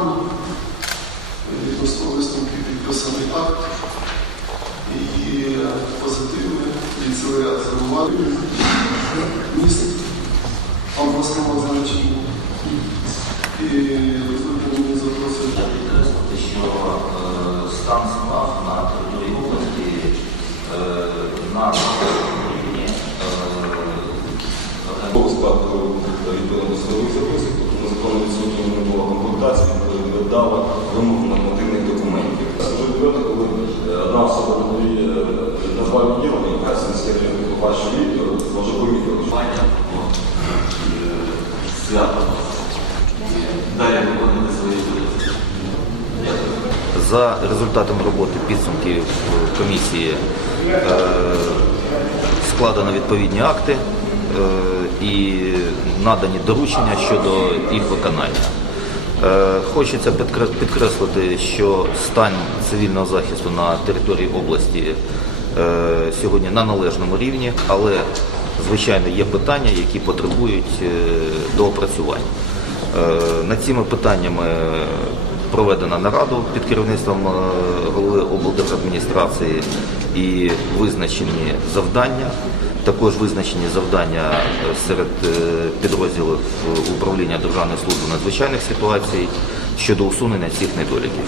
програму. Відносно висновки підписаний акт. І позитивне, і цілий ряд зауважень. Містить обласного значення. І дозвольте мені запросити. Підкреслити, що е, стан справ на території області е, на рівні е, відповідно до своїх записок, відповідала вимогам нормативних документів. Дуже відверто, коли е, одна особа надає на два відділення, яка сенсорія побачив відео, може помітити, що бання е, свято. Далі виконувати свої. За результатами роботи підсумків комісії е, складено відповідні акти е, і надані доручення щодо їх виконання. Е, Хочеться підкреслити, що стан цивільного захисту на території області е, сьогодні на належному рівні, але звичайно є питання, які потребують е, доопрацювання. Над цими питаннями проведена нараду під керівництвом голови облдержадміністрації і визначені завдання. Також визначені завдання е, серед е, підрозділів управління Державної служби надзвичайних ситуацій щодо усунення цих недоліків.